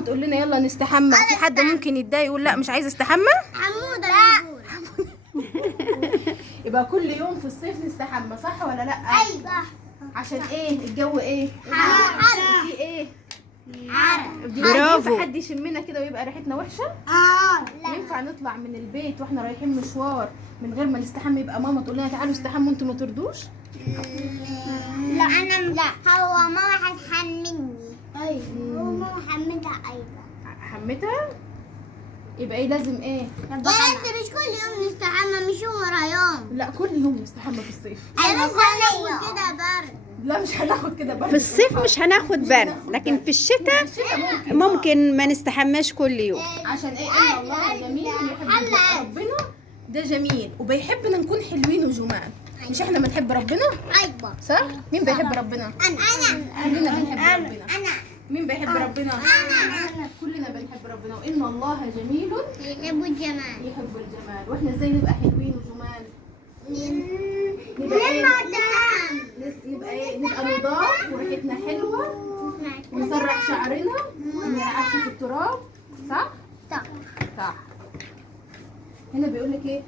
ماما تقول لنا يلا نستحمى، في حد ممكن يتضايق يقول لا مش عايز استحمى؟ حموده لا. يبقى كل يوم في الصيف نستحمى، صح ولا لا؟ ايوه. عشان ايه؟ الجو ايه؟ حر. في ايه؟ برافو. ينفع حد يشمنا كده ويبقى ريحتنا وحشه؟ لا. ينفع نطلع من البيت واحنا رايحين مشوار من غير ما نستحمى، يبقى ماما تقول لنا تعالوا استحموا انتوا ما تردوش؟ لا انا لا، هو ماما هتحملني. ايوه هو ماما حملتها. ايوه حمتها؟ يبقى ايه لازم ايه؟ يا بنت مش كل يوم نستحمى، مش يوم ورا يوم. لا كل يوم نستحمى في الصيف. انا بس هناخد كده برد. لا مش هناخد كده برد. في الصيف مش هناخد برد، لكن في الشتاء ممكن ما نستحماش كل يوم. عشان ايه؟ ان الله جميل يحب ربنا، ده جميل وبيحبنا نكون حلوين وجمال. مش احنا بنحب ربنا؟ ايوه صح؟ مين بيحب ربنا؟ انا كلنا بنحب ربنا. انا مين بيحب ربنا؟ أنا. كلنا بنحب ربنا، وان الله جميل يحب الجمال. يحب الجمال. واحنا ازاي نبقى حلوين وجمال؟ نبقى ايه؟ نبقى ايه؟ نبقى نضاف وريحتنا حلوه ونسرح شعرنا وما نلعبش في التراب، صح؟ صح. صح. هنا بيقول لك ايه؟